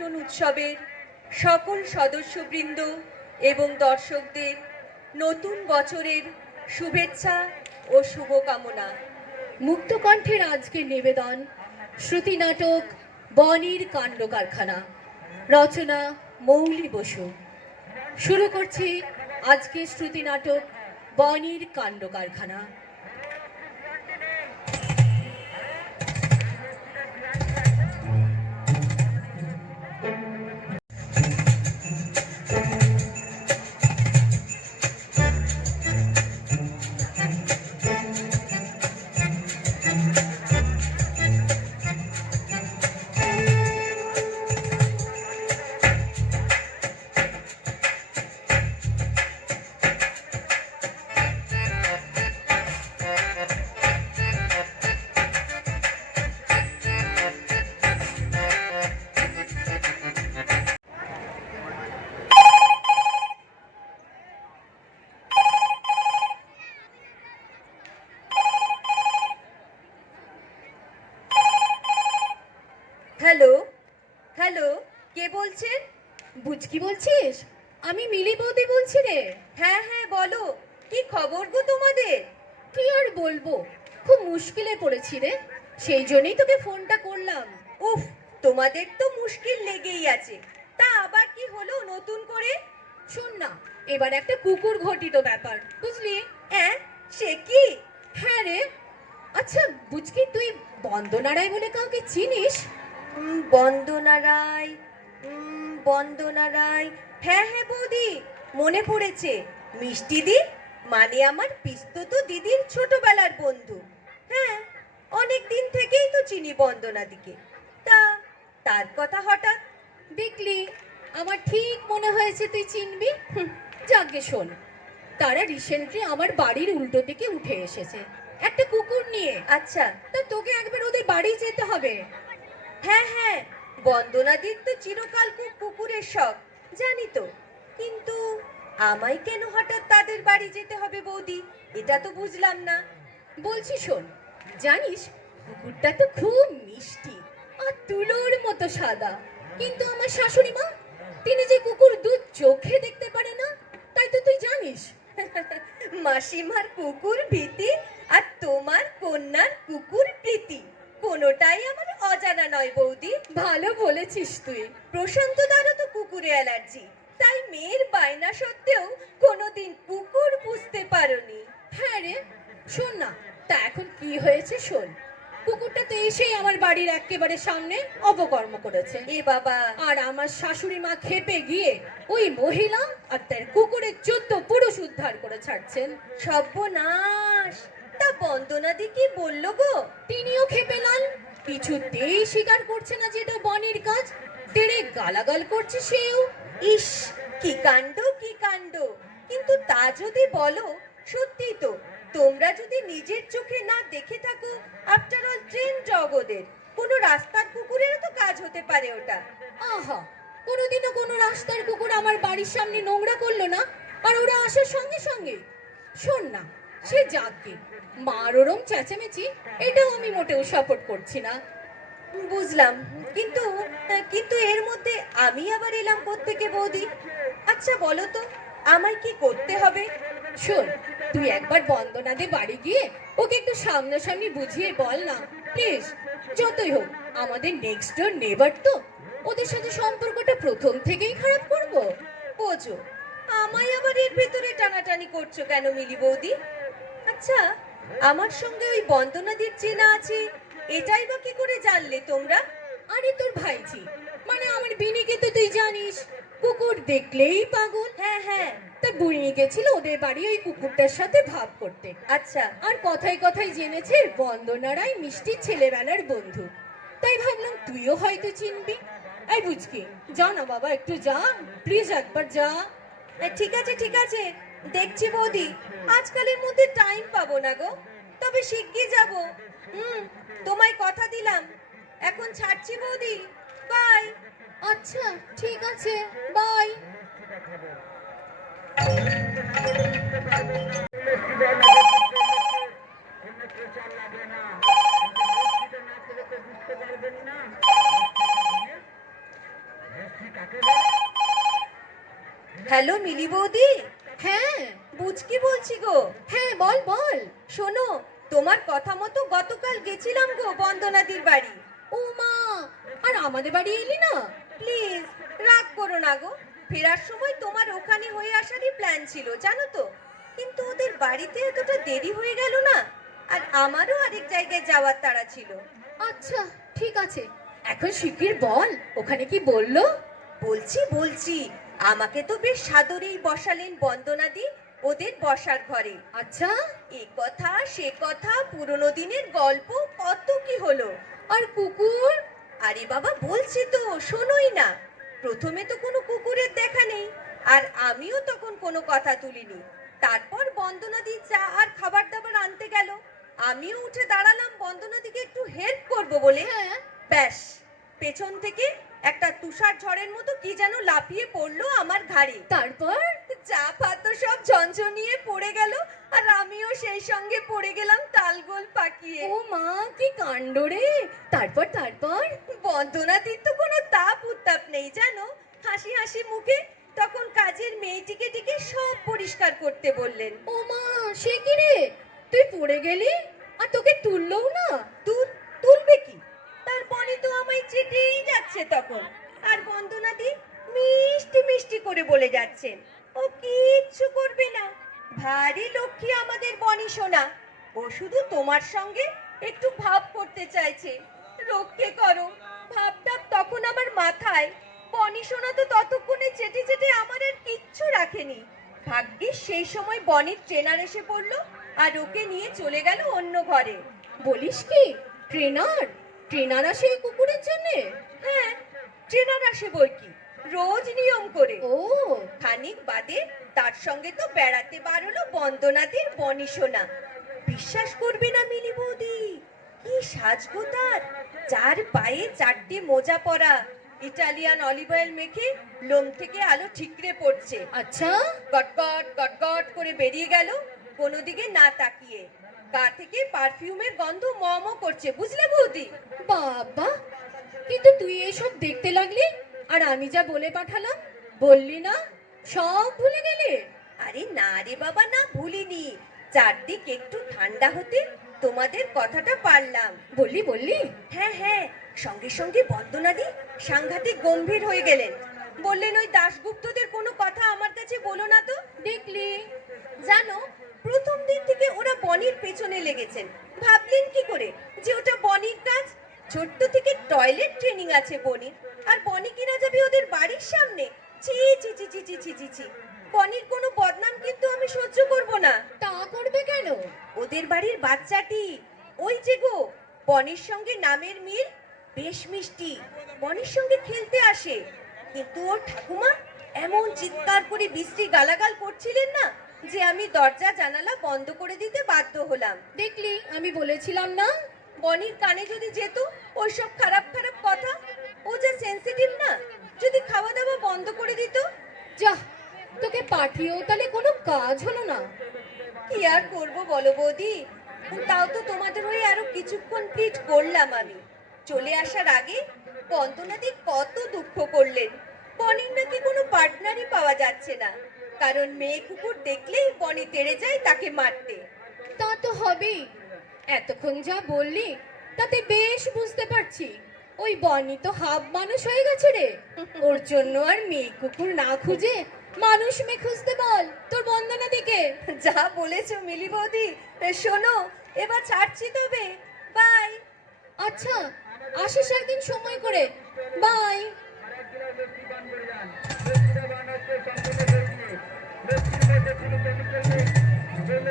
মিষ্টন উৎসবের সকল সদস্যবৃন্দ এবং দর্শকদের নতুন বছরের শুভেচ্ছা ও শুভকামনা। মুক্তকণ্ঠের আজকের নিবেদন শ্রুতি নাটক বনির কাণ্ড কারখানা, রচনা মৌলি বসু। শুরু করছি আজকের শ্রুতি নাটক বনির কাণ্ড কারখানা। হ্যালো হ্যালো, কে বলছেন? বুঝকি বলছিস? আমি মিলি বৌদি বলছি রে। হ্যাঁ হ্যাঁ, বলো, কি খবর গো তোমাদের? কি আর বলবো, খুব মুশকিলে পড়েছি রে, সেই জন্যই তোকে ফোনটা করলাম। উফ, তোমাদের তো মুশকিল লেগেই আছে। তা আবার কি হলো নতুন করে? শোন না, এবার একটা কুকুর ঘটিত ব্যাপার, বুঝলি? হ্যাঁ, সে কি? হ্যাঁ রে। আচ্ছা বুঝকি, তুই বন্দনা রায় বলে কাউকে চিনিস? বন্দনা রায়, বন্দনা রায়, হ্যাঁ হ্যাঁ বৌদি, মনে পড়েছে। মিষ্টিদি, মানে আমার পিস্তত দিদির ছোটবেলার বন্ধু। হ্যাঁ, অনেক দিন থেকেই তো চিনি বন্দনাদিকে। তা তার কথা হঠাৎ? দেখলি, আমার ঠিক মনে হয়েছে তুই চিনবি। যাকে শোন, তারা রিসেন্টলি আমার বাড়ির উল্টো দিকে উঠে এসেছে একটা কুকুর নিয়ে। আচ্ছা, তা তোকে একবার ওদের বাড়ি যেতে হবে। হ্যাঁ হ্যাঁ, বন্দনাদির তো চিরকাল খুব কুকুরের শখ, জানি তো। কিন্তু আমায় কেন হঠাৎ তাদের বাড়ি যেতে হবে বৌদি, এটা তো বুঝলাম না। বলছি শোন, জানিস কুকুরটা তো খুব মিষ্টি আর তুলোর মতো সাদা, কিন্তু আমার শাশুড়ি মা, তিনি যে কুকুর দু চোখে দেখতে পারে না, তাই তো তুই জানিস। মাসিমার কুকুর ভীতি আর তোমার কন্যার কুকুর প্রীতি, কোনোটাই আমার অজানা নয় বৌদি। ভালো বলেছিস তুই। প্রশান্ত দারও তো কুকুরে অ্যালার্জি, তাই মেয়ের বায়না সত্ত্বেও কোনোদিন কুকুর বুঝতে পারোনি। হ্যাঁ রে, শোন না, তা এখন কি হয়েছে শোন। কুকুরটা তো এসেই আমার বাড়ির একেবারে সামনে অপকর্ম করেছে। এ বাবা! আর আমার শাশুড়ি মা খেপে গিয়ে ওই মহিলা আর তার কুকুরের 14 পুরুষ উদ্ধার করে ছাড়ছেন। সর্বনাশ! তা বন্দনাদি কি বলল গো? তিনিও খেপে লাল, কিছুতেই স্বীকার করছে না যে এটা বনির কাজ। তেরে গালাগাল করছে সেও। ইস, কি কাণ্ড কি কাণ্ড! কিন্তু তা যদি বলো, সত্যি তো, তোমরা যদি নিজের চোখে না দেখে থাকো, আফটার অল ট্রেন জগদের কোনো রাস্তার কুকুরেরও তো কাজ হতে পারে ওটা। আহা, কোনোদিনও কোনো রাস্তার কুকুর আমার বাড়ির সামনে নোংরা করলো না, আর ওরা আসার সঙ্গে সঙ্গে। শোন না, সে যাকে মার ওরম চেঁচামেচি, এটাও আমি মোটেও সাপোর্ট করছি না। বুঝলাম, কিন্তু কিন্তু এর মধ্যে আমি আবার এলাম কোত্থেকে বৌদি? আচ্ছা বলো তো, আমায় কি করতে হবে? শোন, তুই একবার বন্দনাদের বাড়ি গিয়ে ওকে একটু সামনাসামনি বুঝিয়ে বল না প্লিজ। যতই হোক আমাদের নেক্সট ডোর নেবার তো, ওদের সাথে সম্পর্কটা প্রথম থেকেই খারাপ করব? বোঝো, আমায় আবার এর ভেতরে টানাটানি করছো কেন মিলি বৌদি? আচ্ছা, আমার সঙ্গে ওই বন্দনাদির চেনা আছে, এটাই বা কি করে জানলে তোমরা? আরে তোর ভাইজি, মানে আমার বিনিকে তো তুই জানিস, কুকুর দেখলেই পাগল। হ্যাঁ হ্যাঁ। তা বুড়ি গেছিল ওদের বাড়ি ওই কুকুরটার সাথে ভাব করতে। আচ্ছা। আর কথায় কথায় জেনেছে বন্দনারাই মিষ্টির ছেলেবেলার বন্ধু, তাই ভাবলাম তুইও হয়তো চিনবি। এই বুঝকি, যা না বাবা, একটু যা প্লিজ, একবার যা। ঠিক আছে ঠিক আছে, দেখছি বৌদি, আজকালের মধ্যে টাইম পাবো না গো, তবে শিগগির যাব। তোমায় কথা দিলাম। এখন ছাড়ছি বৌদি, বাই। আচ্ছা ঠিক আছে, বাই। হ্যালো মিলি বৌদি, হ্যাঁ বুঝকি বলছি গো। হ্যাঁ, বল বল। শোনো, তোমার কথা মতো গতকাল গেছিলাম গো বন্দনাদির বাড়ি। ও মা, আর আমাদের বাড়ি এলি না? প্লিজ রাগ করো না গো, ফেরার সময় তোমার ওখানে হয়ে আসারই প্ল্যান ছিল জানো তো, কিন্তু ওদের বাড়িতে এতটা দেরি হয়ে গেল না, আর আমারও আরেক জায়গায় যাওয়ার তাড়া ছিল। আচ্ছা ঠিক আছে, এখন শিগগির বল, ওখানে কি বললো? বলছি, আমাকে তো বেশ সাদরেই বসালেন বন্দনাদি ওদের বসার ঘরে। আচ্ছা, এ কথা সে কথা, পুরনো দিনের গল্প কত কি হলো। আর কুকুর? আরে বাবা বলছি তো, শোনোই না। প্রথমে তো কোনো কুকুরের দেখা নেই, আর আমিও তখন কোনো কথা তুলিনি। তারপর বন্দনাদি চা আর খাবার দাবার আনতে গেল, আমিও উঠে দাঁড়ালাম বন্দনাদিকে একটু হেল্প করব বলে। হ্যাঁ, ব্যাস, পেছন থেকে একটা তুষার ঝড়ের মতো কি যেন লাফিয়ে পড়লো আমার ঘাড়ে। তারপর? চা পাতা সব ঝনঝনিয়ে পড়ে গেল, আর আমিও সেই সঙ্গে পড়ে গেলাম তালগোল পাকিয়ে। ও মা, কি কাণ্ড রে! তারপর তারপর? বন্দনাদির তো কোনো তাপ উত্তাপ নেই জানো, হাসি হাসি মুখে তখন কাজের মেয়েটিকে ডেকে সব পরিষ্কার করতে বললেন। ও মা, সে কি রে, তুই পড়ে গেলি আর তোকে তুললোও না? তুলবে কি, তার বনি তো আমায় চেটেই যাচ্ছে তখন, আর বন্দনাদি মিষ্টি মিষ্টি করে বলে যাচ্ছেন ও কিচ্ছু করবে না, ভারী লক্ষ্মী আমাদের বনি সোনা, ও শুধু তোমার সঙ্গে একটু ভাব করতে চাইছে, রক্ষে করো। ভাবটা তখন আমার মাথায়, বনি সোনা তো ততক্ষণে চেটে চেটে আমার আর কিচ্ছু রাখেনি। ভাগ্যিস সেই সময় বনির ট্রেনার এসে পড়লো, আর ওকে নিয়ে চলে গেল অন্য ঘরে। বলিস কি, ট্রেনার? ট্রেনার আসে এই কুকুরের জন্যে? হ্যাঁ, ট্রেনার আসে বই কি, রোজ নিয়ম করে। ও, খানিক বাদে তার সঙ্গে তো বেড়াতে বার হলো বন্দনাদির বনি সোনা। বিশ্বাস করবে না মিলি বৌদি, কি সাজগো তার, চার পায়ে চারটে মোজা পরা, ইটালিয়ান অলিভ অয়েল মেখে লোম থেকে আলো ঠিকরে পড়ছে। আচ্ছা, গটগট গটগট করে বেরিয়ে গেল, কোনো দিকে না তাকিয়ে। গা থেকে পারফিউমের গন্ধ ম করছে, বুঝলে বৌদি? বাবা, কিন্তু তুই এসব দেখতে লাগলি, আর আমি যা বলে পাঠালাম, বললি না, সব ভুলে গেলি? আরে না রে বাবা না, ভুলিনি, চারদিক একটু ঠান্ডা হতে তোমাদের কথাটা পারলাম। বললি? হ্যাঁ হ্যাঁ, সঙ্গে সঙ্গে বন্দনাদি সাংঘাতিক গম্ভীর হয়ে গেলেন, বললেন ওই দাশগুপ্তদের কোনো কথা আমার কাছে বলো না তো। দেখলি? জানো, প্রথম দিন থেকে ওরা বনির পেছনে লেগেছেন, ভাবলেন কি করে যে ওটা বনির কাজ। ছোট্ট থেকে টয়লেট ট্রেনিং আছে বনির, আর বনি কিনা যাবে ওদের বাড়ির সামনে। ছি ছি ছি ছি ছি ছি ছি ছি, বনির কোনো বদনাম কিন্তু আমি সহ্য করব না। তা করবে কেন? ওদের বাড়ির বাচ্চাটি, ওই যে গো, বনির সঙ্গে নামের মিল, বেশ মিষ্টি, বনির সঙ্গে খেলতে আসে, কিন্তু ওর ঠাকুমা এমন চিৎকার করে বিশ্রী গালাগাল করছিলেন না, যে আমি দরজা জানালা বন্ধ করে দিতে বাধ্য হলাম। দেখলি, আমি বলেছিলাম না? বনির কানে যদি যেত ওইসব খারাপ খারাপ কথা, ও যা সেনসিটিভ না, যদি খাওয়া দাওয়া বন্ধ করে দিত। যা, তোকে পাঠিয়েও তাহলে কোনো কাজ হলো না। কি আর করবো বলো বৌদি, তাও তো তোমাদের হয়ে আরো কিছুক্ষণ প্লিট করলাম আমি। চলে আসার আগে বন্দনাদি কত দুঃখ করলেন, বনির নাকি কোনো পার্টনারই পাওয়া যাচ্ছে না, কারণ মেয়ে কুকুর দেখলেই বনি তেড়ে যায় তাকে মারতে। তা তো হবেই, এতক্ষণ যা বললি তাতে বেশ বুঝতে পারছি, ওই বনি তো হাফ মানুষ হয়ে গেছে রে। ওর জন্য আর মেয়ে কুকুর না খুঁজে মানুষ মেয়ে খুঁজতে বল তোর বন্দনা দিকে। যা বলেছো মিলি বৌদি, শোনো এবার ছাড়ছি তবে, বাই। আচ্ছা, আসিস একদিন সময় করে, বাই।